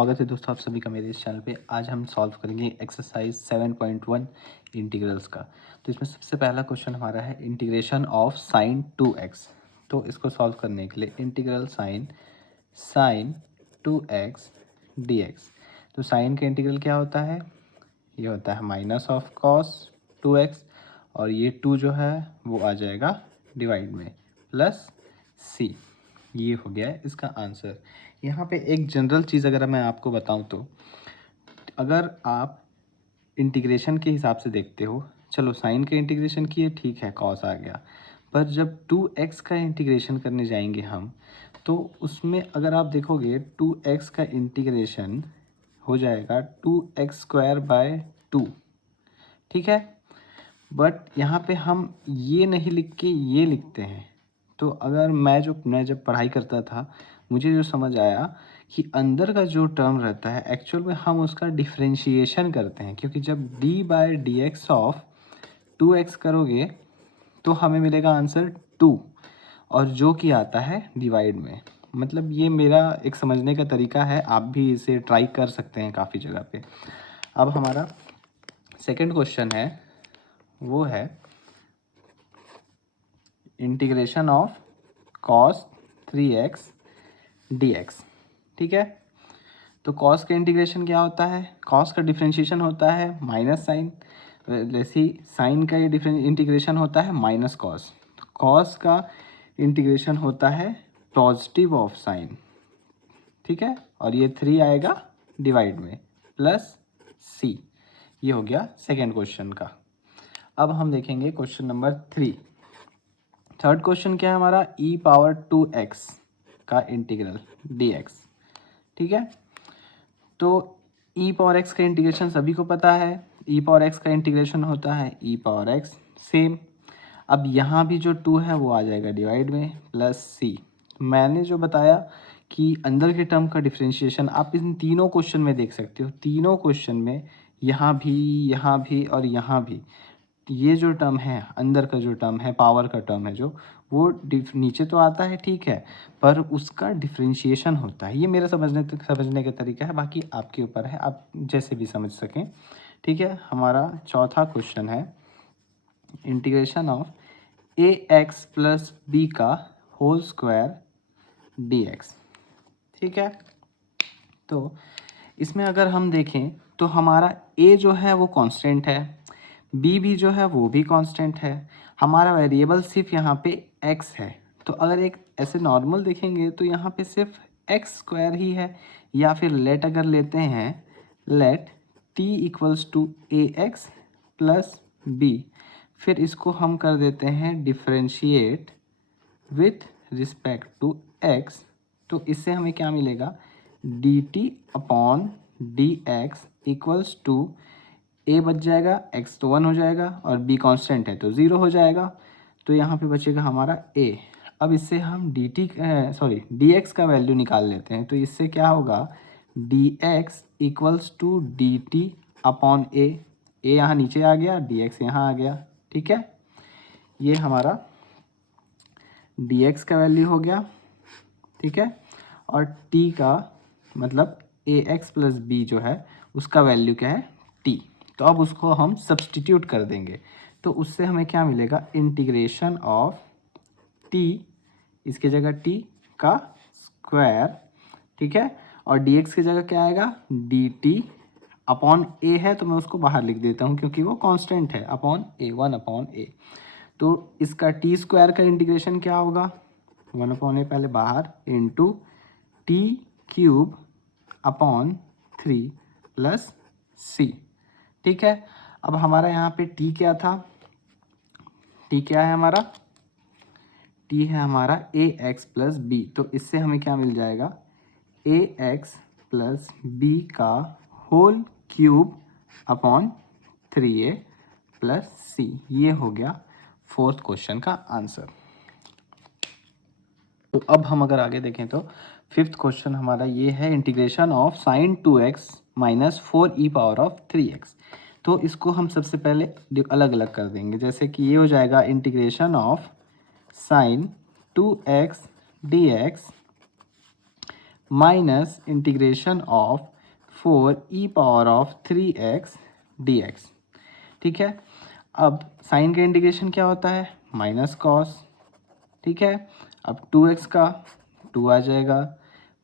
स्वागत है दोस्तों आप सभी का मेरे इस चैनल पे। आज हम सॉल्व करेंगे एक्सरसाइज 7.1 इंटीग्रल्स का। तो इसमें सबसे पहला क्वेश्चन हमारा है इंटीग्रेशन ऑफ साइन 2x। तो इसको सॉल्व करने के लिए इंटीग्रल साइन 2x dx। तो साइन का इंटीग्रल क्या होता है? ये होता है माइनस ऑफ कॉस 2x और ये 2 जो है वो आ जाएगा डिवाइड में प्लस सी। ये हो गया है इसका आंसर। यहाँ पे एक जनरल चीज़ अगर मैं आपको बताऊँ तो अगर आप इंटीग्रेशन के हिसाब से देखते हो, चलो साइन का इंटीग्रेशन किए ठीक है कॉस आ गया, पर जब 2x का इंटीग्रेशन करने जाएंगे हम तो उसमें अगर आप देखोगे 2x का इंटीग्रेशन हो जाएगा 2x² 2। ठीक है, बट यहाँ पे हम ये नहीं लिख के ये लिखते हैं। तो अगर मैं जब पढ़ाई करता था मुझे जो समझ आया कि अंदर का जो टर्म रहता है एक्चुअल में हम उसका डिफरेंशिएशन करते हैं, क्योंकि जब d/dx ऑफ 2x करोगे तो हमें मिलेगा आंसर 2 और जो कि आता है डिवाइड में। मतलब ये मेरा एक समझने का तरीका है, आप भी इसे ट्राई कर सकते हैं काफ़ी जगह पे। अब हमारा सेकंड क्वेश्चन है वो है integration of cos 3x dx। ठीक है, तो कॉस का इंटीग्रेशन क्या होता है? कॉस का डिफरेंशिएशन होता है माइनस साइन, जैसे साइन का ये इंटीग्रेशन होता है माइनस कॉस। कॉस का इंटीग्रेशन होता है पॉजिटिव ऑफ साइन। ठीक है, और ये 3 आएगा डिवाइड में प्लस सी। ये हो गया सेकेंड क्वेश्चन का। अब हम देखेंगे क्वेश्चन नंबर 3। थर्ड क्वेश्चन क्या है हमारा? e⁻2x का इंटीग्रल dx। ठीक है, तो e⁻x का इंटीग्रेशन सभी को पता है, e⁻x का इंटीग्रेशन होता है e⁻x सेम। अब यहाँ भी जो 2 है वो आ जाएगा डिवाइड में प्लस सी। मैंने जो बताया कि अंदर के टर्म का डिफरेंशिएशन आप इन तीनों क्वेश्चन में देख सकते हो। तीनों क्वेश्चन में यहाँ भी और यहाँ भी ये जो टर्म है, अंदर का जो टर्म है, पावर का टर्म है जो, वो नीचे तो आता है ठीक है, पर उसका डिफरेंशिएशन होता है। ये मेरा समझने का तरीका है, बाकी आपके ऊपर है, आप जैसे भी समझ सकें। ठीक है, हमारा चौथा क्वेश्चन है integration of ax plus B का होल स्क्वायर dx। ठीक है, तो इसमें अगर हम देखें तो हमारा a जो है वो कांस्टेंट है, b भी जो है वो भी कांस्टेंट है, हमारा वेरिएबल सिर्फ यहाँ पे x है। तो अगर एक ऐसे नॉर्मल देखेंगे तो यहाँ पे सिर्फ x² ही है, या फिर लेट अगर लेते हैं let t equals to ax plus b, फिर इसको हम कर देते हैं differentiate with respect to x। तो इससे हमें क्या मिलेगा? dt/dx इक्वल्स टू a बच जाएगा, x तो 1 हो जाएगा और b कांस्टेंट है तो 0 हो जाएगा। तो यहाँ पे बचेगा हमारा a। अब इससे हम dx का वैल्यू निकाल लेते हैं। तो इससे क्या होगा? dx equals to dt/a। a यहाँ नीचे आ गया, dx यहाँ आ गया। ठीक है, ये हमारा dx का वैल्यू हो गया। ठीक है, और t का मतलब ax प्लस b जो है उसका वैल्यू क्या है? t। तो अब उसको हम सब्सटीट्यूट कर देंगे तो उससे हमें क्या मिलेगा? इंटीग्रेशन ऑफ t, इसके जगह t का स्क्वायर। ठीक है, और dx की जगह क्या आएगा? dt/a है तो मैं उसको बाहर लिख देता हूँ क्योंकि वो कांस्टेंट है, अपॉन a, 1/a। तो इसका t² का इंटीग्रेशन क्या होगा? 1/a पहले बाहर इंटू t³/3 प्लस c। ठीक है, अब हमारा यहाँ पे t क्या था? t क्या है हमारा? t है हमारा ax प्लस b। तो इससे हमें क्या मिल जाएगा? ax प्लस b का whole cube upon 3a plus c। ये हो गया फोर्थ क्वेश्चन का आंसर। तो अब हम अगर आगे देखें तो फिफ्थ क्वेश्चन हमारा ये है integration of sine 2x minus 4e⁻3x। तो इसको हम सबसे पहले अलग अलग कर देंगे, जैसे कि ये हो जाएगा integration of sine 2x dx minus integration of 4e⁻³ dx। ठीक है, अब साइन का इंटीग्रेशन क्या होता है, माइनस कॉस। ठीक है, अब 2x का 2 आ जाएगा,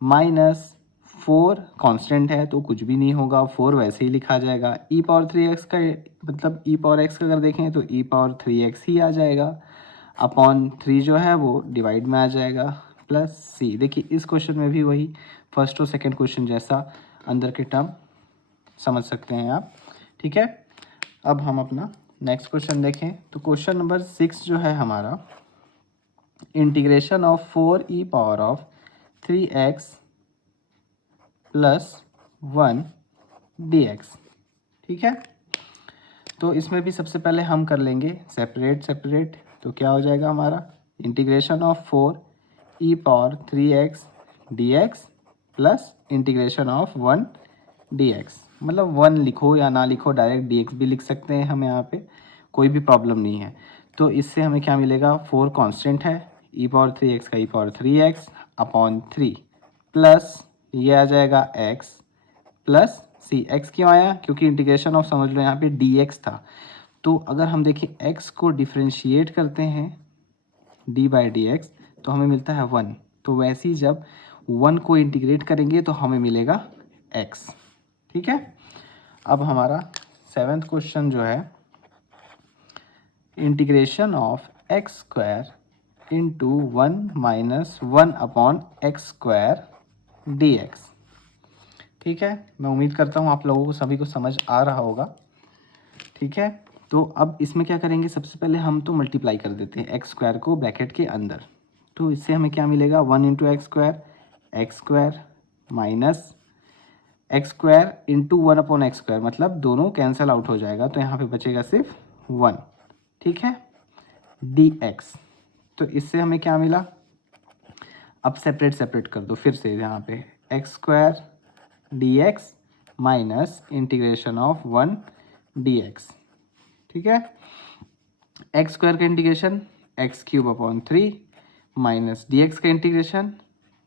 माइनस 4 कांस्टेंट है तो कुछ भी नहीं होगा, 4 वैसे ही लिखा जाएगा। e⁻3x का मतलब e⁻x का अगर देखें तो e⁻3x ही आ जाएगा, अपॉन 3 जो है वो डिवाइड में आ जाएगा, प्लस c। देखिए इस क्वेश्चन में भी वही फर्स्ट और सेकंड क्वेश्चन जैसा अंदर के टर्म समझ सकते हैं आप। ठीक है, अब हम अपना नेक्स्ट क्वेश्चन देखें तो क्वेश्चन नंबर 6 जो है हमारा, इंटीग्रेशन ऑफ 4e⁻3x + 1 dx। ठीक है, तो इसमें भी सबसे पहले हम कर लेंगे सेपरेट सेपरेट। तो क्या हो जाएगा हमारा, integration of 4e⁻3x dx plus integration of 1 dx। मतलब 1 लिखो या ना लिखो, डायरेक्ट dx भी लिख सकते हैं हम यहाँ पे, कोई भी प्रॉब्लम नहीं है। तो इससे हमें क्या मिलेगा, 4 कांस्टेंट है, e⁻3x का e⁻3x अपॉन 3 प्लस ये आ जाएगा x प्लस सी। एक्स क्यों आया, क्योंकि इंटीग्रेशन ऑफ समझ लो यहाँ पे dx था। तो अगर हम देखें x को डिफ्रेंशिएट करते हैं d/dx तो हमें मिलता है 1। तो वैसे ही जब 1 को इंटीग्रेट करेंगे तो हमें मिलेगा x। ठीक है, अब हमारा 7th क्वेश्चन जो है, integration of x² into 1 - 1/x² dx। ठीक है, मैं उम्मीद करता हूँ आप लोगों को सभी को समझ आ रहा होगा। ठीक है, तो अब इसमें क्या करेंगे, सबसे पहले हम तो मल्टीप्लाई कर देते हैं x² को ब्रैकेट के अंदर। तो इससे हमें क्या मिलेगा, 1 × x² minus x² into 1/x², मतलब दोनों कैंसिल आउट हो जाएगा तो यहाँ पे बचेगा सिर्फ 1। ठीक है, dx। तो इससे हमें क्या मिला, अब सेपरेट सेपरेट कर दो फिर से यहाँ पे, x² dx minus integration of 1 dx। ठीक है, x² का इंटीग्रेशन x³ माइनस dx का इंटीग्रेशन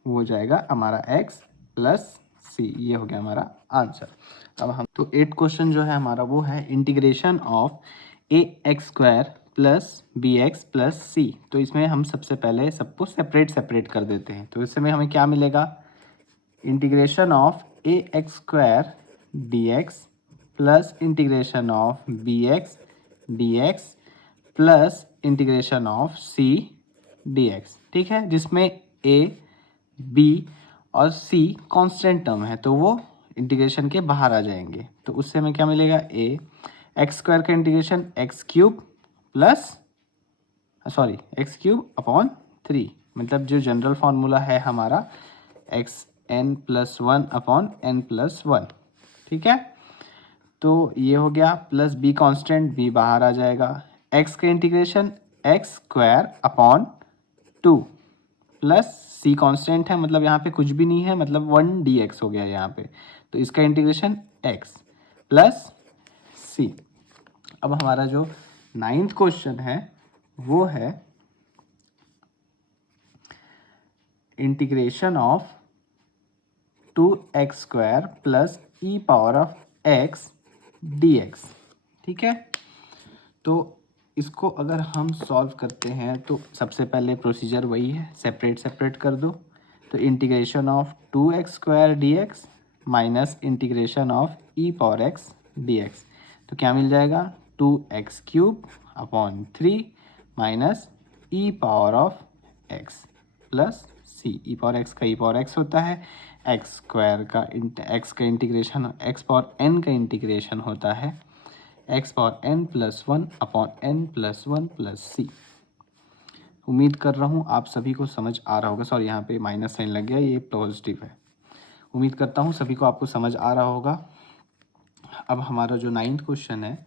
वो हो जाएगा हमारा x प्लस c। ये हो गया हमारा आंसर। अब हम तो 8 क्वेश्चन जो है हमारा वो है integration of ax² plus bx plus c। तो इसमें हम सबसे पहले सबको सेपरेट सेपरेट कर देते हैं। तो इसमें हमें क्या मिलेगा, integration of ax² dx plus integration of bx dx plus integration of c dx। ठीक है, जिसमें a b और c कांस्टेंट टर्म है तो वो इंटीग्रेशन के बाहर आ जाएंगे। तो उससे हमें क्या मिलेगा, x² का integration x³ plus x³ upon 3, मतलब जो जनरल फार्मूला है हमारा xn+1/n+1। ठीक है, तो ये हो गया, प्लस b कांस्टेंट, b बाहर आ जाएगा, x का integration x² 2 plus c constant है, मतलब यहाँ पे कुछ भी नहीं है, मतलब 1 dx हो गया यहाँ पे। तो इसका इंटीग्रेशन x प्लस c। अब हमारा जो 9th क्वेश्चन है वो है integration of 2x² plus e⁻x dx। ठीक है, तो इसको अगर हम सॉल्व करते हैं तो सबसे पहले प्रोसीजर वही है, सेपरेट सेपरेट कर दो। तो integration of 2x² dx minus integration of e⁻x dx, तो क्या मिल जाएगा, 2x³ minus e⁻x plus c। e⁻x का e⁻x होता है, x² का x का इंटीग्रेशन x⁻n का इंटीग्रेशन होता है x⁻n+1/n+1 प्लस c। उम्मीद कर रहा हूँ आप सभी को समझ आ रहा होगा। सॉरी, यहाँ पे माइनस साइन लग गया, ये पॉजिटिव है। उम्मीद करता हूँ सभी को आपको समझ आ रहा होगा। अब हमारा जो 9th क्वेश्चन है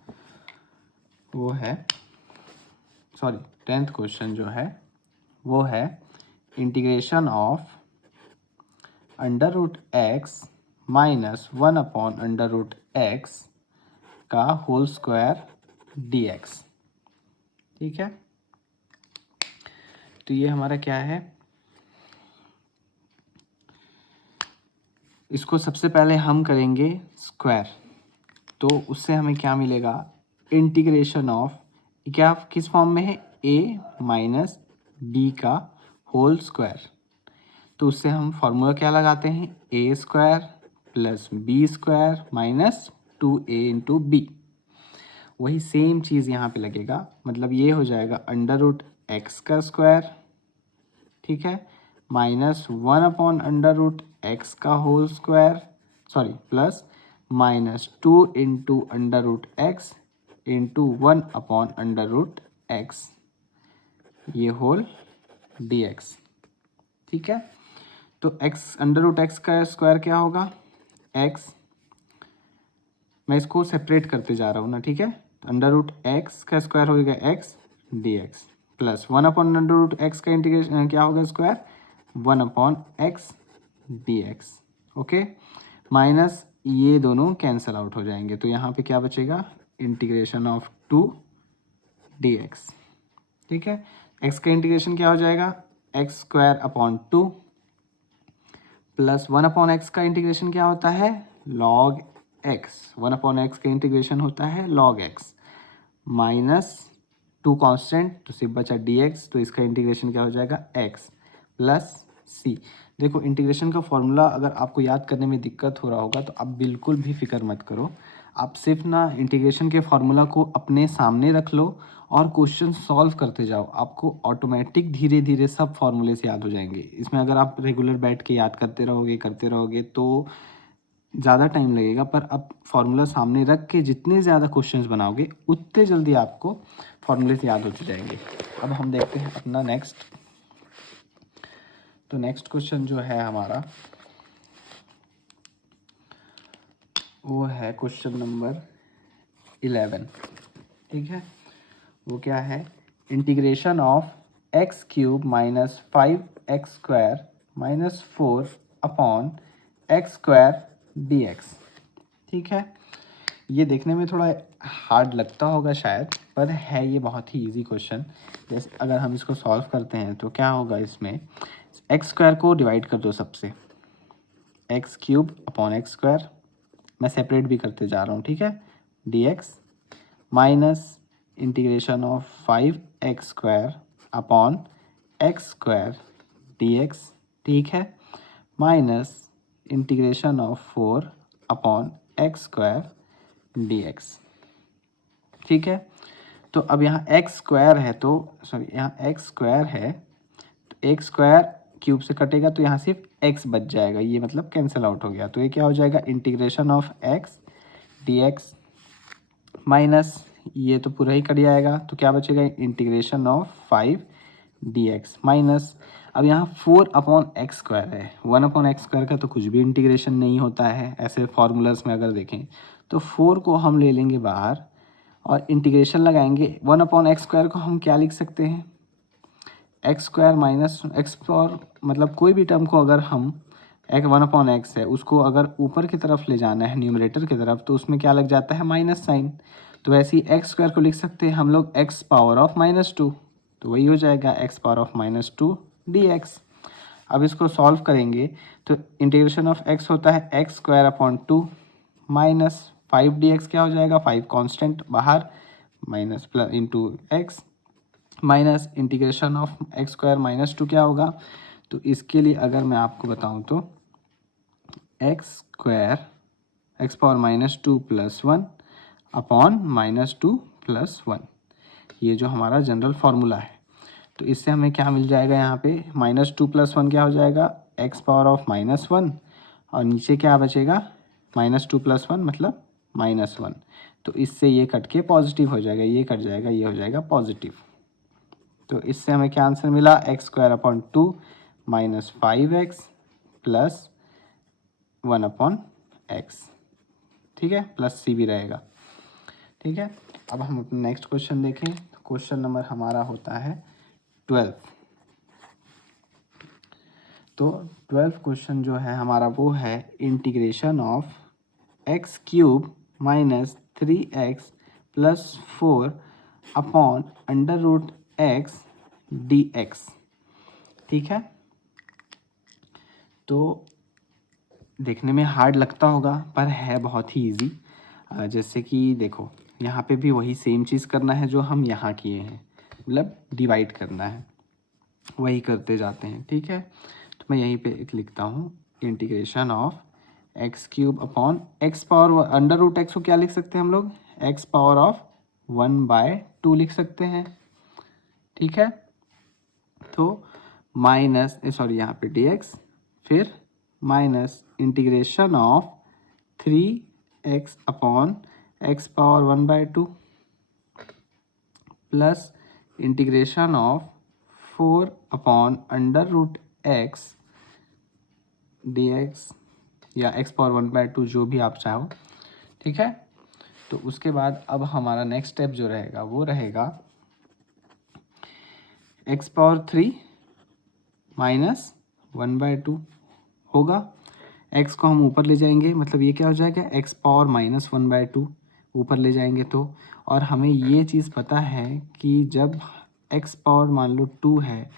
वो है 10th क्वेश्चन जो है वो है integration of √x minus 1/√x का होल स्क्वायर dx। ठीक है, तो ये हमारा क्या है, इसको सबसे पहले हम करेंगे स्क्वायर, तो उससे हमें क्या मिलेगा, इंटीग्रेशन ऑफ, क्या किस फॉर्म में है, a माइनस बी का होल स्क्वायर। तो उससे हम फॉर्मूला क्या लगाते हैं, A square plus B square minus 2a into B. वही सेम चीज़ यहाँ पे लगेगा, मतलब ये हो जाएगा अंडर रूट एक्स का स्क्वायर, ठीक है, माइनस 1 अंडर रूट एक्स का whole square, sorry plus minus 2 into under root X into 1 under root X, ये होल डी एक्स, ठीक है। तो एक्स अंडर रूट एक्स का स्क्वायर क्या होगा, एक्स, मैं इसको सेपरेट करते जा रहा हूँ ना, ठीक है। अंडर रूट एक्स का स्क्वायर हो गया x d x, plus 1 under root x का इंटीग्रेशन क्या होगा square, 1 x d x, okay, minus ये दोनों कैंसल आउट हो जाएंगे, तो यहाँ पे क्या बचेगा, इंटीग्रेशन ऑफ 2 डी एक्स, ठीक है। एक्स का इंटीग्रेशन क्या हो जाएगा, x square upon 2 plus 1 x का इंटीग्रेशन क्या होता है, लॉग एक्स, 1 एक्स का इंटीग्रेशन होता है लॉग एक्स, माइनस 2 कांस्टेंट तो सिर्फ बचा डी एक्स, तो इसका इंटीग्रेशन क्या हो जाएगा, एक्स प्लस सी। देखो इंटीग्रेशन का फॉर्मूला अगर आपको याद करने में दिक्कत हो रहा होगा तो आप बिल्कुल भी फिक्र मत करो, आप सिर्फ ना इंटीग्रेशन के फॉर्मूला को अपने सामने रख लो और क्वेश्चन सॉल्व करते जाओ, आपको ऑटोमेटिक धीरे धीरे सब फॉर्मूले से याद हो जाएंगे। इसमें अगर आप रेगुलर बैठ के याद करते रहोगे तो ज़्यादा टाइम लगेगा, पर अब फार्मूला सामने रख के जितने ज़्यादा क्वेश्चंस बनाओगे उतने जल्दी आपको फार्मूले से याद होते जाएंगे। अब हम देखते हैं अपना नेक्स्ट, तो नेक्स्ट क्वेश्चन जो है हमारा वो है क्वेश्चन नंबर 11, ठीक है। वो क्या है, integration of x cube minus 5x square minus 4 upon x square D x, ठीक है। ये देखने में थोड़ा हार्ड लगता होगा शायद, पर है ये बहुत ही इजी क्वेश्चन। जैसे अगर हम इसको सॉल्व करते हैं तो क्या होगा, इसमें एक्स स्क्वायर को डिवाइड कर दो सबसे, x cube upon x square, मैं सेपरेट भी करते जा रहा हूँ, ठीक है, D x minus integration of 5x square upon x square D x, ठीक है, minus integration of 4 upon x square D x, ठीक है। तो अब यहाँ एक्स स्क्वायर है, तो सॉरी यहाँ एक्स स्क्वायर है, तो एक्स स्क्वायर क्यूब से कटेगा तो यहाँ सिर्फ एक्स बच जाएगा, ये मतलब कैंसिल आउट हो गया, तो ये क्या हो जाएगा, integration of x d x minus ये तो पूरा ही कट जाएगा, तो क्या बचेगा, integration of 5 D x minus, अब यहाँ 4 अपॉन एक्स स्क्वायर है, 1 अपॉन एक्स स्क्वायर का तो कुछ भी इंटीग्रेशन नहीं होता है ऐसे फॉर्मूलाज में अगर देखें, तो 4 को हम ले लेंगे बाहर और इंटीग्रेशन लगाएंगे, 1 अपॉन एक्स स्क्वायर को हम क्या लिख सकते हैं, एक्स स्क्वायर माइनस एक्स, और मतलब कोई भी टर्म को अगर हम 1 अपॉन एक्स है उसको अगर ऊपर की तरफ ले जाना है न्यूमरेटर की तरफ, तो उसमें क्या लग जाता है, माइनस साइन, तो वैसे ही एक्स स्क्वायर को लिख सकते हैं हम लोग एक्स पावर ऑफ -2, तो वही हो जाएगा x power of -2 D x. अब इसको सॉल्व करेंगे तो इंटीग्रेशन ऑफ एक्स होता है x square upon 2 minus 5 D x, क्या हो जाएगा, 5 कॉन्स्टेंट बाहर, minus plus into x minus integration of x square -2 क्या होगा, तो इसके लिए अगर मैं आपको बताऊं तो x square x power -2 plus 1 upon -2 plus 1, ये जो हमारा जनरल फार्मूला है, तो इससे हमें क्या मिल जाएगा, यहाँ पे -2 प्लस 1 क्या हो जाएगा, एक्स पावर ऑफ -1, और नीचे क्या बचेगा, -2 प्लस 1 मतलब -1, तो इससे ये कट के पॉजिटिव हो जाएगा, ये कट जाएगा, ये हो जाएगा पॉजिटिव, तो इससे हमें क्या आंसर मिला, x square upon 2 minus 5x plus 1/x, ठीक है, प्लस सी भी रहेगा, ठीक है। अब हम अपना नेक्स्ट क्वेश्चन देखें, तो क्वेश्चन नंबर हमारा होता है 12, तो 12 क्वेश्चन जो है हमारा वो है integration of x cube minus 3x plus 4 upon under root x d x, ठीक है। तो देखने में हार्ड लगता होगा पर है बहुत ही इजी। जैसे कि देखो यहाँ पे भी वही सेम चीज़ करना है जो हम यहाँ किए हैं, मतलब डिवाइड करना है, वही करते जाते हैं। ठीक है, तो मैं यहीं पे एक लिखता हूँ, integration of x cube upon x power under root x को क्या लिख सकते हैं हम लोग, एक्स पावर ऑफ 1/2 लिख सकते हैं। ठीक है, तो माइनस सॉरी यहाँ पे dx, फिर minus integration of 3x upon x power 1/2 plus integration of 4 upon under root x dx या एक्स पावर 1/2 जो भी आप चाहो। ठीक है, तो उसके बाद अब हमारा नेक्स्ट स्टेप जो रहेगा वो रहेगा एक्स पावर 3 माइनस 1/2 होगा। x को हम ऊपर ले जाएंगे, मतलब ये क्या हो जाएगा, x पावर माइनस 1/2 ऊपर ले जाएंगे तो। और हमें ये चीज़ पता है कि जब x पावर मान लो 2 है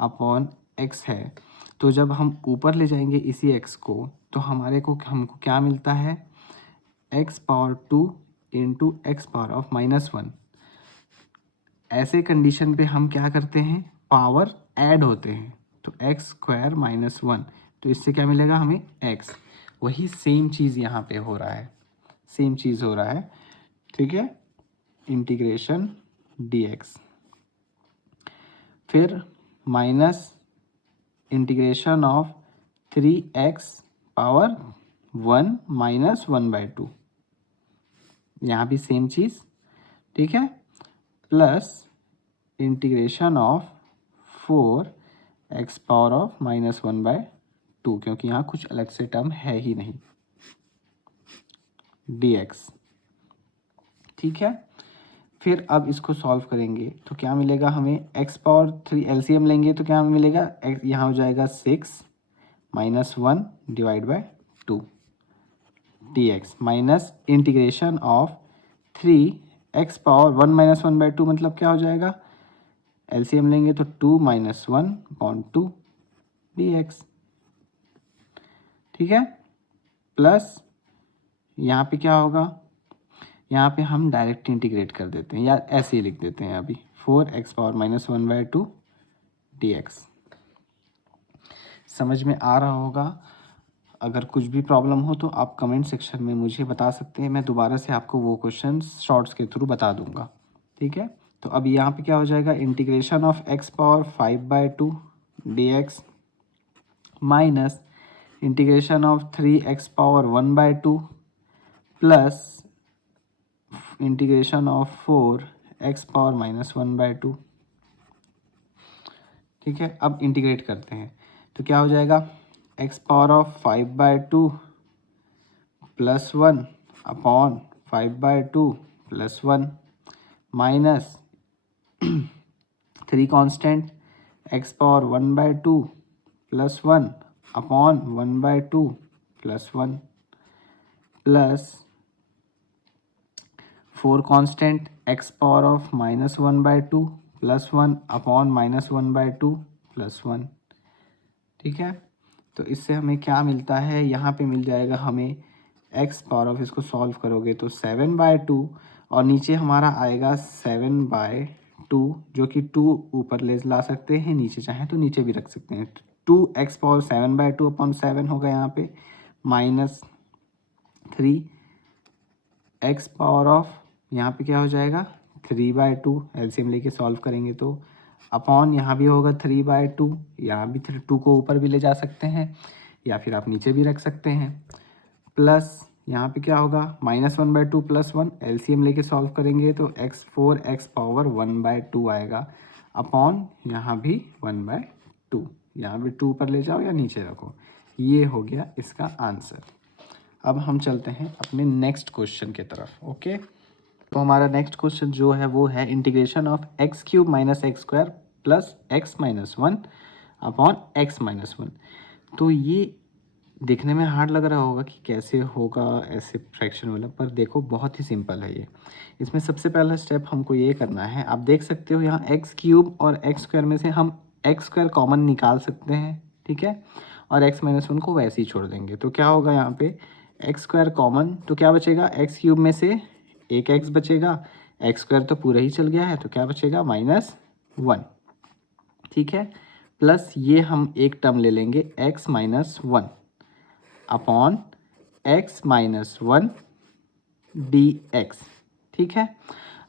अपॉन x है, तो जब हम ऊपर ले जाएंगे इसी x को तो हमको क्या मिलता है, x power 2 into x power of -1। ऐसे कंडीशन पे हम क्या करते हैं, पावर ऐड होते हैं, तो एक्स स्क्वायर -1, तो इससे क्या मिलेगा हमें x। वही सेम चीज़ यहाँ पे हो रहा है, सेम चीज़ हो रहा है। ठीक है, इंटीग्रेशन dx, फिर minus integration of 3x power 1 minus 1/2, यहाँ भी सेम चीज़। ठीक है, plus integration of 4x power of -1/2, क्योंकि यहाँ कुछ अलग से टर्म है ही नहीं, dx। ठीक है, फिर अब इसको सॉल्व करेंगे तो क्या मिलेगा हमें, x पावर 3 एलसीएम लेंगे तो क्या लेगा, x यहाँ हो जाएगा 6 minus 1 divide by 2 dx minus integration of 3x power 1 minus 1/2, मतलब क्या हो जाएगा, एलसीएम लेंगे तो 2 माइनस 1/2 dx। ठीक है, प्लस यहाँ पे क्या होगा, यहाँ पे हम डायरेक्ट इंटीग्रेट कर देते हैं या ऐसे ही लिख देते हैं अभी, 4x पावर -1/2 dx। समझ में आ रहा होगा। अगर कुछ भी प्रॉब्लम हो तो आप कमेंट सेक्शन में मुझे बता सकते हैं, मैं दोबारा से आपको वो क्वेश्चन शॉर्ट्स के थ्रू बता दूंगा। ठीक है, तो अब यहाँ पे क्या हो जाएगा, integration of x power 5/2 dx minus integration of 3x power 1/2 plus integration of 4x power -1/2। ठीक है, अब इंटीग्रेट करते हैं तो क्या हो जाएगा, x power of 5/2 plus 1 upon 5/2 plus 1 minus 3 constant x power 1/2 plus 1 upon 1/2 plus 1 plus 4 constant x power of -1/2 plus 1 upon -1/2 plus 1। ठीक है, तो इससे हमें क्या मिलता है, यहाँ पे मिल जाएगा हमें x पावर ऑफ, इसको सॉल्व करोगे तो 7/2 और नीचे हमारा आएगा 7/2, जो कि 2 ऊपर ले ला सकते हैं, नीचे चाहें तो नीचे भी रख सकते हैं। 2x पावर 7/2 अपॉन 7 होगा यहाँ पे, माइनस 3x पावर ऑफ, यहाँ पे क्या हो जाएगा 3/2, एलसीएम लेके सॉल्व करेंगे तो अपॉन यहाँ भी होगा 3/2, यहाँ भी 2 को ऊपर भी ले जा सकते हैं या फिर आप नीचे भी रख सकते हैं, प्लस यहाँ पे क्या होगा -1/2 प्लस 1, एलसीएम लेके सॉल्व करेंगे तो 4x पावर 1/2 आएगा, अपॉन यहाँ भी 1/2, यहाँ भी 2 पर ले जाओ या नीचे रखो। ये हो गया इसका आंसर। अब हम चलते हैं अपने नेक्स्ट क्वेश्चन के तरफ। ओके, तो हमारा नेक्स्ट क्वेश्चन जो है वो है integration of x³ minus x square plus x-1 upon x-1। तो ये देखने में हार्ड लग रहा होगा कि कैसे होगा ऐसे फ्रैक्शन वाला, पर देखो बहुत ही सिंपल है ये। इसमें सबसे पहला स्टेप हमको ये करना है, आप देख सकते हो यहाँ x³ और x² में से हम x² कॉमन निकाल सकते हैं। ठीक है, और x माइनस वन को वैसे ही छोड़ देंगे। तो क्या होगा यहाँ पे एक्स स्क्वायर कॉमन, तो क्या बचेगा एक्स क्यूब में से एक एक्स बचेगा, एक्स स्क्वायर तो पूरा ही चल गया है, तो क्या बचेगा -1, ठीक है। प्लस ये हम एक टर्म ले लेंगे x minus one upon x minus one dx, ठीक है।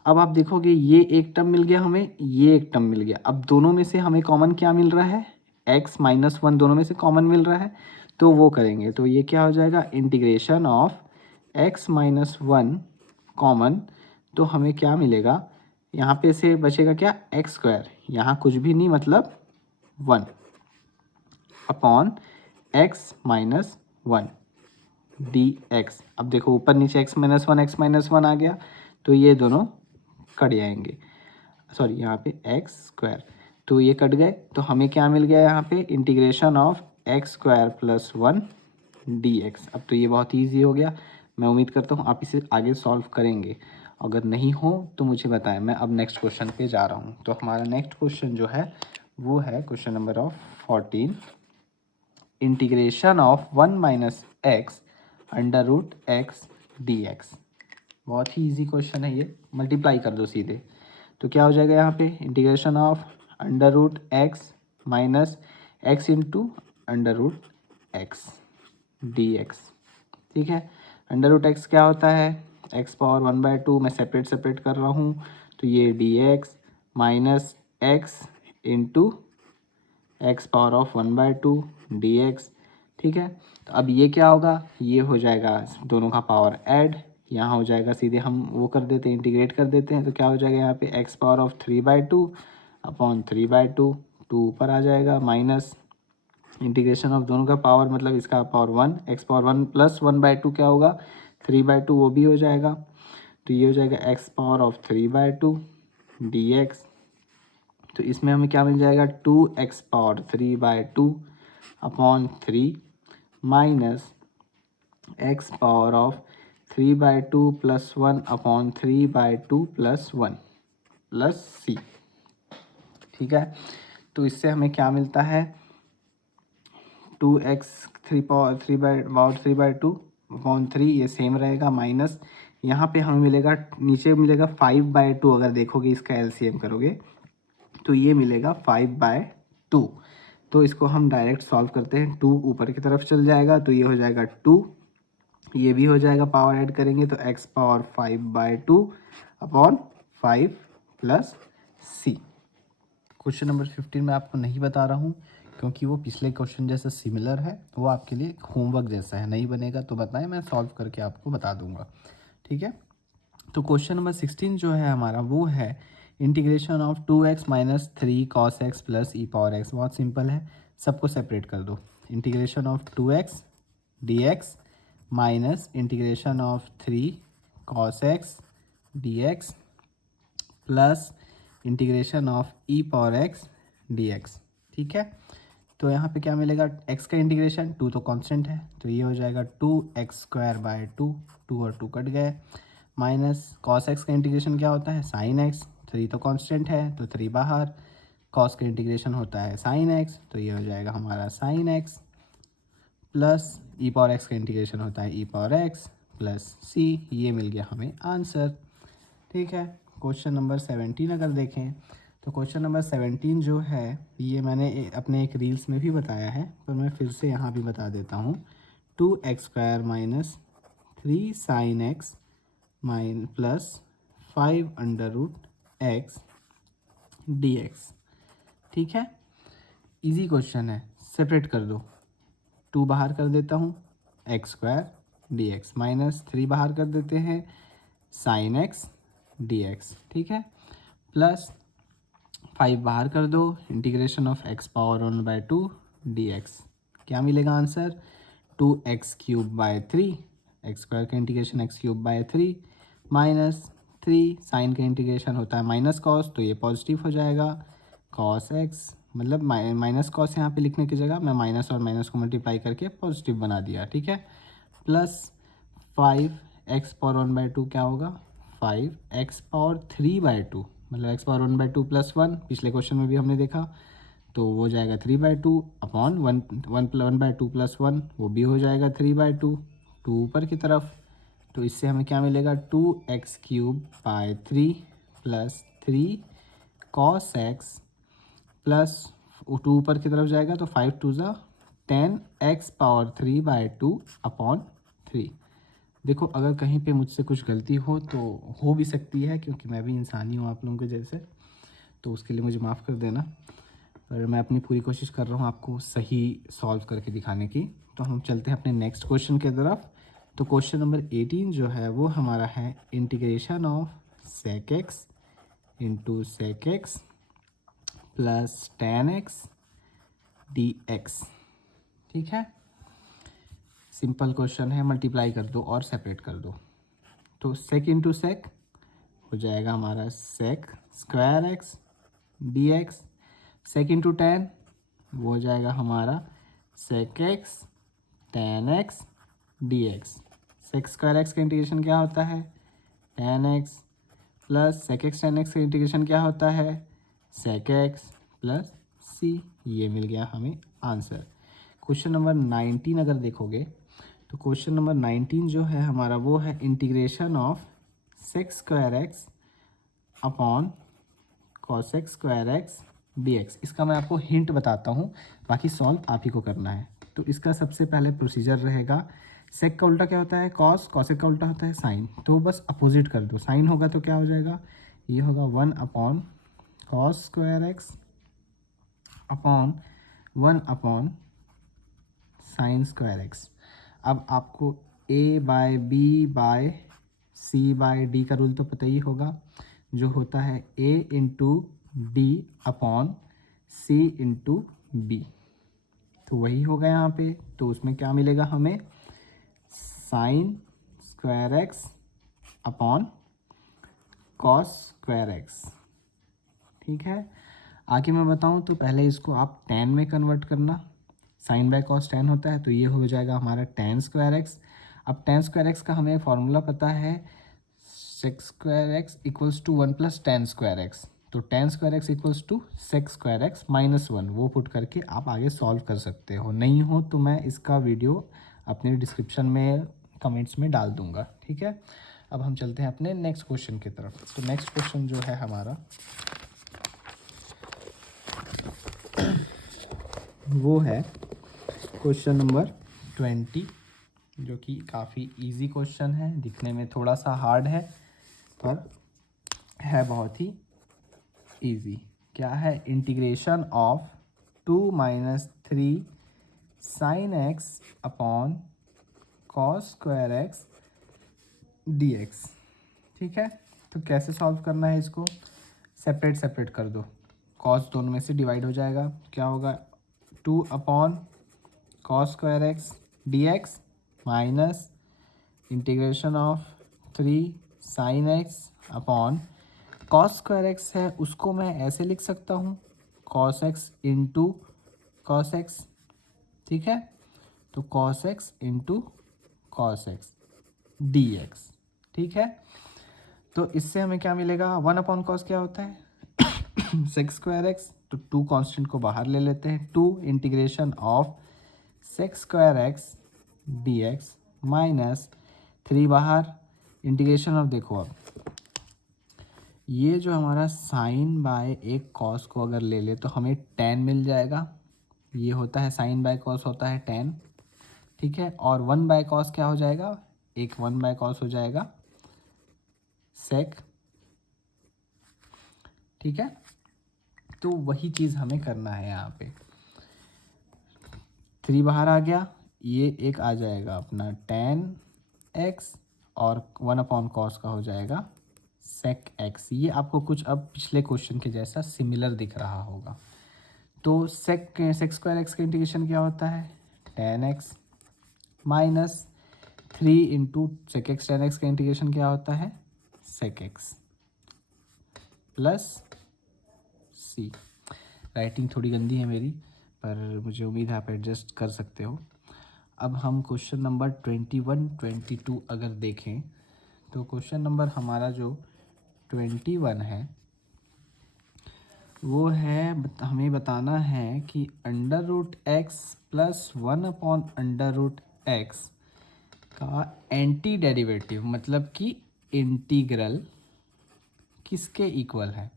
अब आप देखोगे ये एक टर्म मिल गया हमें, ये एक टर्म मिल गया। अब दोनों में से हमें कॉमन क्या मिल रहा है, x माइनस वन दोनों में से कॉमन मिल रहा है, तो वो करेंगे। तो ये क्या हो जाएगा integration of x minus one common, तो हमें क्या मिलेगा यहाँ पे से बचेगा क्या एक्स स्क्वायर, यहाँ कुछ भी नहीं मतलब 1 upon x minus one dx। अब देखो ऊपर नीचे x माइनस वन आ गया, तो ये दोनों कट जाएंगे, सॉरी यहाँ पे एक्स स्क्वायर, तो ये कट गए। तो हमें क्या मिल गया यहाँ पे integration of x square plus one dx। अब तो ये बहुत ईजी हो गया, मैं उम्मीद करता हूँ आप इसे आगे सॉल्व करेंगे। अगर नहीं हो तो मुझे बताएं, मैं अब नेक्स्ट क्वेश्चन पे जा रहा हूँ। तो हमारा नेक्स्ट क्वेश्चन जो है वो है question number of 14, integration of 1 minus x under root x dx। बहुत ही इजी क्वेश्चन है ये, मल्टीप्लाई कर दो सीधे। तो क्या हो जाएगा यहाँ पे integration of under root x minus x into under root x dx, ठीक है। अंडर रूट एक्स क्या होता है, एक्स पावर 1/2, मैं सेपरेट कर रहा हूँ, तो ये dx minus x into x power of 1/2 dx, ठीक है। तो अब ये क्या होगा, ये हो जाएगा दोनों का पावर ऐड, यहाँ हो जाएगा सीधे हम वो कर देते हैं इंटीग्रेट कर देते हैं, तो क्या हो जाएगा यहाँ पे x power of 3/2 upon 3/2, two ऊपर आ जाएगा माइनस इंटीग्रेशन ऑफ दोनों का पावर मतलब इसका पावर 1, एक्स पावर 1 प्लस 1/2 क्या होगा 3/2, वो भी हो जाएगा। तो ये हो जाएगा एक्स पावर ऑफ 3/2 dx। तो इसमें हमें क्या मिल जाएगा 2x power 3/2 upon 3 minus x power of 3/2 plus 1 upon 3/2 plus 1 plus c, ठीक है। तो इससे हमें क्या मिलता है 2x 3/2 अपॉन 3, ये सेम रहेगा, माइनस यहाँ पे हमें मिलेगा नीचे मिलेगा 5/2, अगर देखोगे इसका एलसीएम करोगे तो ये मिलेगा 5/2। तो इसको हम डायरेक्ट सॉल्व करते हैं, 2 ऊपर की तरफ चल जाएगा, तो ये हो जाएगा 2, ये भी हो जाएगा, पावर ऐड करेंगे तो x power 5/2 upon 5 plus c। Question number 15 मैं आपको नहीं बता रहा हूँ क्योंकि वो पिछले क्वेश्चन जैसा सिमिलर है, वो आपके लिए होमवर्क जैसा है, नहीं बनेगा तो बताएं, मैं सॉल्व करके आपको बता दूंगा, ठीक है। तो क्वेश्चन नंबर 16 जो है हमारा वो है integration of 2x minus 3 cos x plus E power x. बहुत सिंपल है, सबको सेपरेट कर दो, integration of 2x dx minus integration of 3 cos x dx plus integration of E power x dx, ठीक है। तो यहाँ पे क्या मिलेगा x का इंटीग्रेशन, 2 तो कांस्टेंट है, तो ये हो जाएगा 2x² 2 और 2 कट गए, माइनस कॉस एक्स का इंटीग्रेशन क्या होता है साइन एक्स, 3 तो कांस्टेंट है तो 3 बाहर, कॉस का इंटीग्रेशन होता है साइन एक्स, तो ये हो जाएगा हमारा साइन एक्स, प्लस ई पावर एक्स का इंटीग्रेशन होता है ई पावर एक्स प्लस सी, ये मिल गया हमें आंसर, ठीक है। क्वेश्चन नंबर 17 अगर देखें तो क्वेश्चन नंबर 17 जो है ये मैंने अपने एक रील्स में भी बताया है, पर मैं फिर से यहाँ भी बता देता हूँ, 2x² minus 3 sine x plus 5 under root x dx, ठीक है। इजी क्वेश्चन है, सेपरेट कर दो, 2 बाहर कर देता हूँ x² dx माइनस 3 बाहर कर देते हैं साइन एक्स dx, ठीक है, प्लस 5 बाहर कर दो integration of x power 1/2 dx, क्या मिलेगा आंसर 2x³ 3, x² का इंटीग्रेशन x³ 3 माइनस 3 साइन का इंटीग्रेशन होता है माइनस कॉस, तो ये पॉजिटिव हो जाएगा कॉस x, मतलब माइनस कॉस यहाँ पे लिखने की जगह मैं माइनस और माइनस को मल्टीप्लाई करके पॉजिटिव बना दिया, ठीक है। प्लस 5x पावर 1/2 क्या होगा 5x पावर 3/2, मतलब x पावर 1/2 प्लस 1, पिछले क्वेश्चन में भी हमने देखा, तो वो हो जाएगा 3/2 अपॉन 1/2 + 1, वो भी हो जाएगा 3/2, 2 ऊपर की तरफ। तो इससे हमें क्या मिलेगा, 2x³/3 + 3 cos x प्लस 2 ऊपर की तरफ जाएगा तो 5 2 ज़ा 10x⁻³ अपॉन 3। देखो अगर कहीं पे मुझसे कुछ गलती हो तो हो भी सकती है, क्योंकि मैं भी इंसान ही हूँ आप लोगों के जैसे, तो उसके लिए मुझे माफ़ कर देना। पर मैं अपनी पूरी कोशिश कर रहा हूँ आपको सही सॉल्व करके दिखाने की। तो हम चलते हैं अपने नेक्स्ट क्वेश्चन की तरफ। तो क्वेश्चन नंबर 18 जो है वो हमारा है integration of sec x into sec x plus tan x dx। ठीक है, सिंपल क्वेश्चन है, मल्टीप्लाई कर दो और सेपरेट कर दो। तो sec इंटू sec हो जाएगा हमारा sec² x dx। sec into tan वो हो जाएगा हमारा sec x tan x dx। sec² x का इंटीग्रेशन क्या होता है, tan x plus sec x tan x का इंटीग्रेशन क्या होता है, sec x प्लस c। ये मिल गया हमें आंसर। क्वेश्चन नंबर 19 अगर देखोगे तो क्वेश्चन नंबर 19 जो है हमारा वो है integration of sec² x upon cos x² x dx। इसका मैं आपको हिंट बताता हूँ, बाकी सॉल्व आप ही को करना है। तो इसका सबसे पहले प्रोसीजर रहेगा, सेक का उल्टा क्या होता है कॉस, कॉसेक का उल्टा होता है साइन, तो बस अपोजिट कर दो। साइन होगा तो क्या हो जाएगा, ये होगा 1/cos² x upon 1/sin² x। अब आपको a/b/c/d का रूल तो पता ही होगा, जो होता है a into D upon c into B. तो वही होगा यहाँ पे। तो उसमें क्या मिलेगा हमें, sin² x upon cos² x। ठीक है, आगे मैं बताऊँ तो पहले इसको आप tan में कन्वर्ट करना। sin/cos tan होता है, तो ये हो जाएगा हमारा tan² x। अब tan² x का हमें फॉर्मूला पता है, sec² x equals to 1 + tan² x। तो tan² x equals to sec² x -1, वो पुट करके आप आगे सॉल्व कर सकते हो। नहीं हो तो मैं इसका वीडियो अपने डिस्क्रिप्शन में कमेंट्स में डाल दूंगा। ठीक है, अब हम चलते हैं अपने नेक्स्ट क्वेश्चन की तरफ। तो नेक्स्ट क्वेश्चन जो है हमारा वो है क्वेश्चन नंबर 20, जो कि काफ़ी इजी क्वेश्चन है, दिखने में थोड़ा सा हार्ड है पर है बहुत ही इजी। क्या है, integration of 2 - 3 sin x upon cos² x dx। ठीक है, तो कैसे सॉल्व करना है इसको, सेपरेट सेपरेट कर दो, cos दोनों में से डिवाइड हो जाएगा, क्या होगा 2/cos² x dx minus integration of 3 sin x upon cos² x है, उसको मैं ऐसे लिख सकता हूँ cos x into cos x। ठीक है, तो cos x into cos x dx। ठीक है, तो इससे हमें क्या मिलेगा, 1/cos क्या होता है sec² x, तो 2 कांस्टेंट को बाहर ले लेते हैं, 2 integration of sec² x dx minus 3 बाहर इंटीग्रेशन ऑफ, देखो अब ये जो हमारा साइन बाय एक कॉस को अगर ले ले तो हमें tan मिल जाएगा। ये होता है साइन बाय कॉस होता है tan। ठीक है, और 1/cos क्या हो जाएगा, एक 1/cos हो जाएगा sec। ठीक है, तो वही चीज़ हमें करना है यहाँ पे। 3 बाहर आ गया, ये एक आ जाएगा अपना tan x और 1/cos का हो जाएगा sec x। ये आपको कुछ अब पिछले क्वेश्चन के जैसा सिमिलर दिख रहा होगा। तो sec² x का इंटीग्रेशन क्या होता है, tan x minus 3 into sec x tan x का इंटीग्रेशन क्या होता है, sec x plus c। Writing थोड़ी गंदी है मेरी, पर मुझे उम्मीद है आप एडजस्ट कर सकते हो। अब हम क्वेश्चन नंबर 21, 22 अगर देखें तो क्वेश्चन नंबर हमारा जो 21 है वो है हमें बताना है कि under root x plus 1/√x का एंटी डेरिवेटिव मतलब कि इंटीग्रल किसके इक्वल है।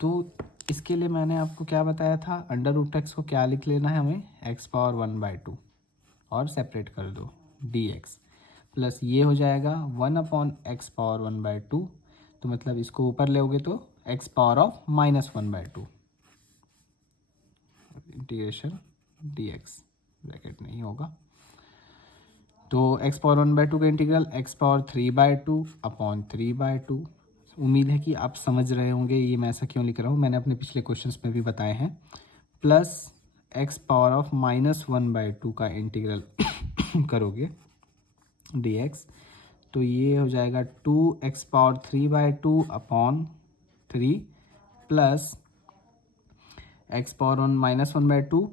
तो इसके लिए मैंने आपको क्या बताया था, अंडर रूट एक्स को क्या लिख लेना है हमें, x⁻1/2 और सेपरेट कर दो dx प्लस ये हो जाएगा 1/x⁻1/2। तो मतलब इसको ऊपर लोगे तो x⁻−1/2 इंटीग्रेशन dx ब्रैकेट नहीं होगा। तो x⁻1/2 का इंटीग्रल x⁻3/2 अपॉन 3/2। उम्मीद है कि आप समझ रहे होंगे ये मैं ऐसा क्यों लिख रहा हूँ, मैंने अपने पिछले क्वेश्चंस में भी बताए हैं। प्लस x⁻−1/2 का इंटीग्रल करोगे dx, तो ये हो जाएगा 2x⁻3/2 upon 3 plus x⁻1−1/2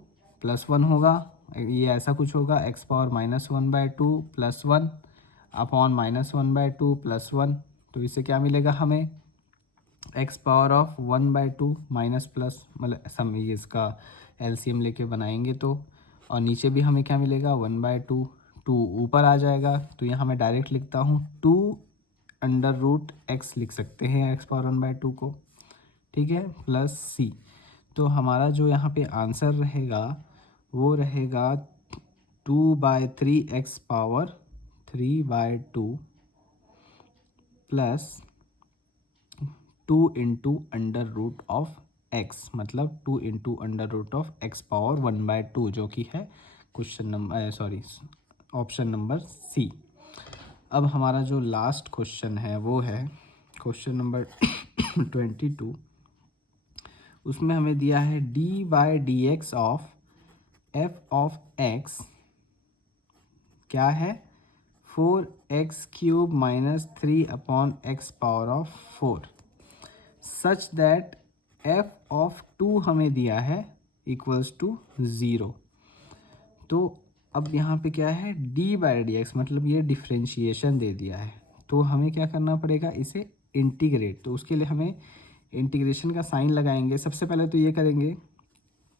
plus 1 होगा, ये ऐसा कुछ होगा x⁻−1/2 प्लस 1 अपॉन -1/2 प्लस 1। तो इससे क्या मिलेगा हमें, x⁻1/2 माइनस प्लस मतलब सम ये इसका एलसीएम लेके बनाएंगे तो, और नीचे भी हमें क्या मिलेगा 1/2, 2 ऊपर आ जाएगा तो यहाँ मैं डायरेक्ट लिखता हूँ 2√x लिख सकते हैं x⁻1/2 को, ठीक है, प्लस c। तो हमारा जो यहाँ पे आंसर रहेगा वो रहेगा 2/3x⁻3/2 प्लस 2 × मतलब 2 × x⁻1/2 जो कि है question number option number C. अब हमारा जो लास्ट क्वेश्चन है वो है क्वेश्चन नंबर 22। उसमें हमें दिया है dy/dx ऑफ f(x) क्या है 4x³ - 3/x⁴ such that f(2) हमें दिया है इक्वल्स टू 0। तो अब यहाँ पे क्या है dy/dx मतलब ये डिफ्रेंशिएशन दे दिया है, तो हमें क्या करना पड़ेगा इसे इंटीग्रेट। तो उसके लिए हमें इंटीग्रेशन का साइन लगाएंगे। सबसे पहले तो ये करेंगे,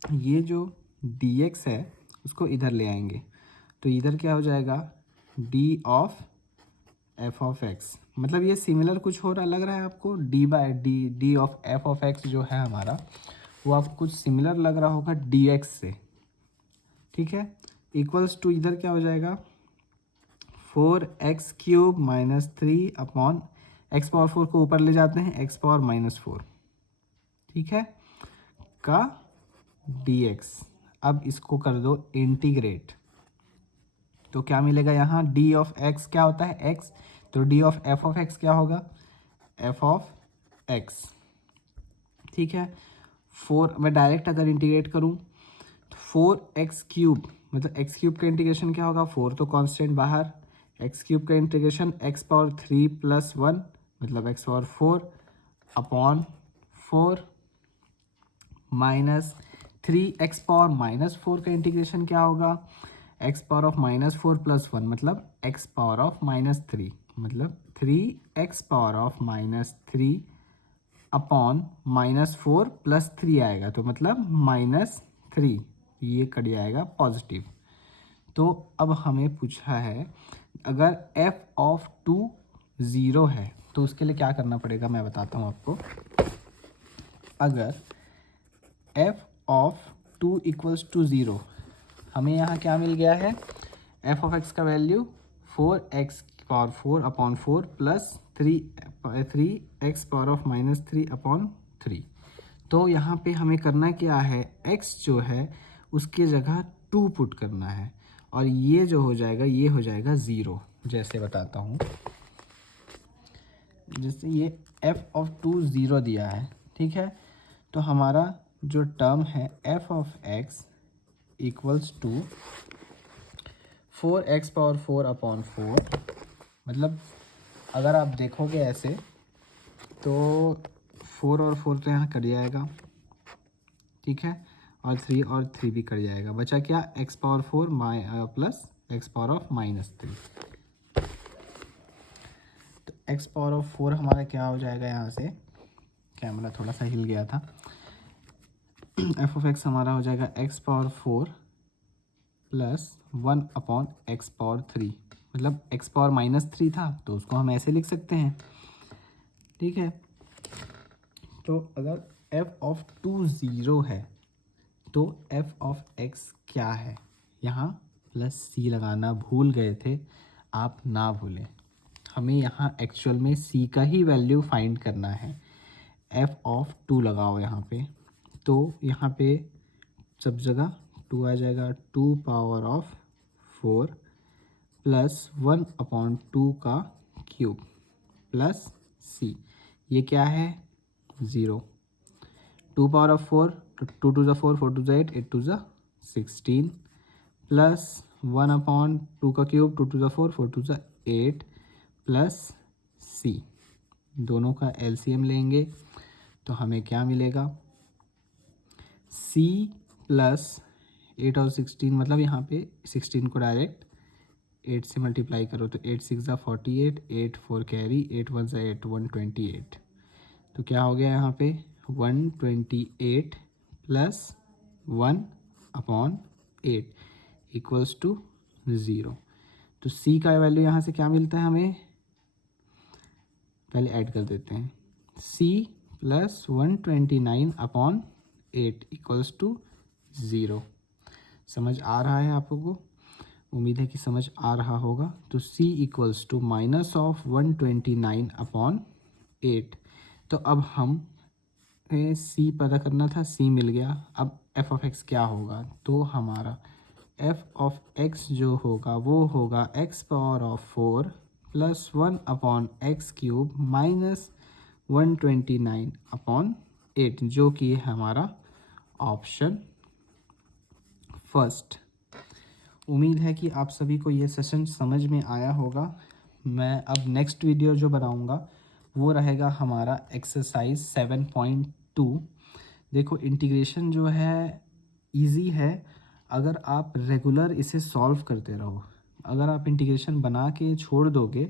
ये जो dx है उसको इधर ले आएंगे, तो इधर क्या हो जाएगा d ऑफ f(x) मतलब ये सिमिलर कुछ हो रहा लग रहा है आपको, d ऑफ f(x) जो है हमारा वो आपको कुछ सिमिलर लग रहा होगा dx से, ठीक है, इक्वल्स टू इधर क्या हो जाएगा 4x³ - 3 अपॉन x⁴ को ऊपर ले जाते हैं x⁻⁻4, ठीक है, का dx। अब इसको कर दो इंटीग्रेट, तो क्या मिलेगा यहाँ d ऑफ x क्या होता है x, तो d ऑफ f(x) क्या होगा f(x), ठीक है। 4 मैं डायरेक्ट अगर इंटीग्रेट करूँ तो 4x³ मतलब x³ का इंटीग्रेशन क्या होगा, 4 तो कांस्टेंट बाहर, x³ का इंटीग्रेशन x⁻3 + 1 मतलब x⁻4 अपॉन 4 माइनस 3x⁻⁻4 का इंटीग्रेशन क्या होगा x⁻⁻4 + 1 मतलब x⁻⁻3 मतलब 3x⁻⁻3 अपॉन -4 + 3 आएगा, तो मतलब -3, ये कट जाएगा पॉजिटिव। तो अब हमें पूछा है अगर f(2) 0 है तो उसके लिए क्या करना पड़ेगा, मैं बताता हूँ आपको। अगर f(2) = 0 हमें यहाँ क्या मिल गया है f(x) का वैल्यू 4x⁴/4 प्लस 3x⁻⁻3/3। तो यहाँ पे हमें करना क्या है x जो है उसके जगह 2 पुट करना है, और ये जो हो जाएगा ये हो जाएगा 0। जैसे बताता हूँ, जैसे ये f(2) 0 दिया है, ठीक है, तो हमारा जो टर्म है f(x) = 4x⁴/4 मतलब अगर आप देखोगे ऐसे तो 4 और 4 तो यहाँ कट जाएगा, ठीक है, और 3 और 3 भी कट जाएगा, बचा क्या x⁴ प्लस x⁻⁻3। तो x⁴ हमारा क्या हो जाएगा, यहाँ से कैमरा थोड़ा सा हिल गया था, एफ ऑफ एक्स हमारा हो जाएगा एक्स पावर 4 प्लस 1/x⁻3, मतलब एक्स पावर -3 था तो उसको हम ऐसे लिख सकते हैं, ठीक है। तो अगर एफ ऑफ 2 0 है तो एफ ऑफ एक्स क्या है, यहाँ प्लस सी लगाना भूल गए थे, आप ना भूलें। हमें यहाँ एक्चुअल में सी का ही वैल्यू फाइंड करना है। एफ ऑफ 2 लगाओ यहाँ पे, तो यहाँ पे सब जगह 2 आ जाएगा, 2⁻4 प्लस 1/2 का क्यूब प्लस सी, ये क्या है 0। 2⁻4, 2 2 ज़ा 4, 4 2 ज़ा 8, 8 2 ज़ा 16 प्लस 1/2 का क्यूब, 2 2 ज़ा 4, 4 2 ज़ा 8 प्लस सी, दोनों का एलसीएम लेंगे तो हमें क्या मिलेगा, सी प्लस 8 और 16, मतलब यहाँ पे 16 को डायरेक्ट 8 से मल्टीप्लाई करो तो 8 6 ज़ा 48, 8 4 कैरी, 8 1 ज़ा 8, 128। तो क्या हो गया यहाँ पे 128 प्लस 1/8 इक्वल्स टू 0। तो सी का वैल्यू यहाँ से क्या मिलता है हमें, पहले ऐड कर देते हैं, सी प्लस 129/8 इक्वल्स टू 0। समझ आ रहा है आप लोगों को, उम्मीद है कि समझ आ रहा होगा। तो c इक्वल्स टू -129/8। तो अब हम c पता करना था, c मिल गया। अब f ऑफ x क्या होगा, तो हमारा f ऑफ x जो होगा वो होगा x⁻4 प्लस 1/x³ माइनस 129/8, जो कि है हमारा ऑप्शन फर्स्ट। उम्मीद है कि आप सभी को ये सेशन समझ में आया होगा। मैं अब नेक्स्ट वीडियो जो बनाऊंगा वो रहेगा हमारा एक्सरसाइज 7.2। देखो इंटीग्रेशन जो है इजी है अगर आप रेगुलर इसे सॉल्व करते रहो। अगर आप इंटीग्रेशन बना के छोड़ दोगे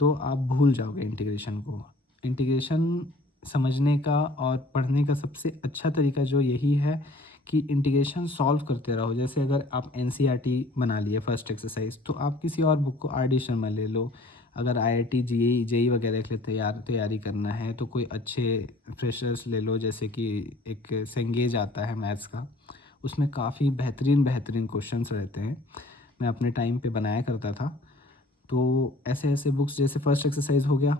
तो आप भूल जाओगे इंटीग्रेशन को। इंटीग्रेशन समझने का और पढ़ने का सबसे अच्छा तरीका जो यही है कि इंटीग्रेशन सॉल्व करते रहो। जैसे अगर आप एनसीईआरटी बना लिए फर्स्ट एक्सरसाइज, तो आप किसी और बुक को आर डी शर्मा ले लो। अगर आईआईटी जेई वगैरह के लिए तैयारी करना है तो कोई अच्छे फ्रेशर्स ले लो, जैसे कि एक सेंगेज आता है मैथ्स का, उसमें काफ़ी बेहतरीन क्वेश्चंस रहते हैं। मैं अपने टाइम पे बनाया करता था। तो ऐसे ऐसे बुक्स, जैसे फर्स्ट एक्सरसाइज हो गया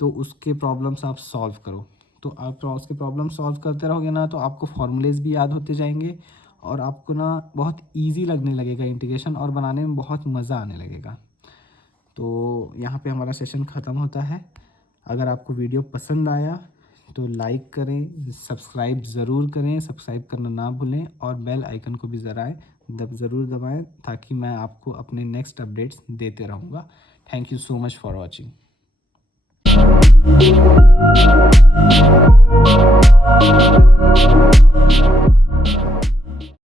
तो उसके प्रॉब्लम्स आप सॉल्व करो। तो आप उसके प्रॉब्लम सॉल्व करते रहोगे ना तो आपको फॉर्मूलेज भी याद होते जाएंगे और आपको ना बहुत इजी लगने लगेगा इंटीग्रेशन, और बनाने में बहुत मज़ा आने लगेगा। तो यहाँ पे हमारा सेशन ख़त्म होता है। अगर आपको वीडियो पसंद आया तो लाइक करें, सब्सक्राइब ज़रूर करें, सब्सक्राइब करना ना भूलें, और बेल आइकन को भी ज़रूर दबाएं ताकि मैं आपको अपने नेक्स्ट अपडेट्स देते रहूँगा। Thank you so much for watching.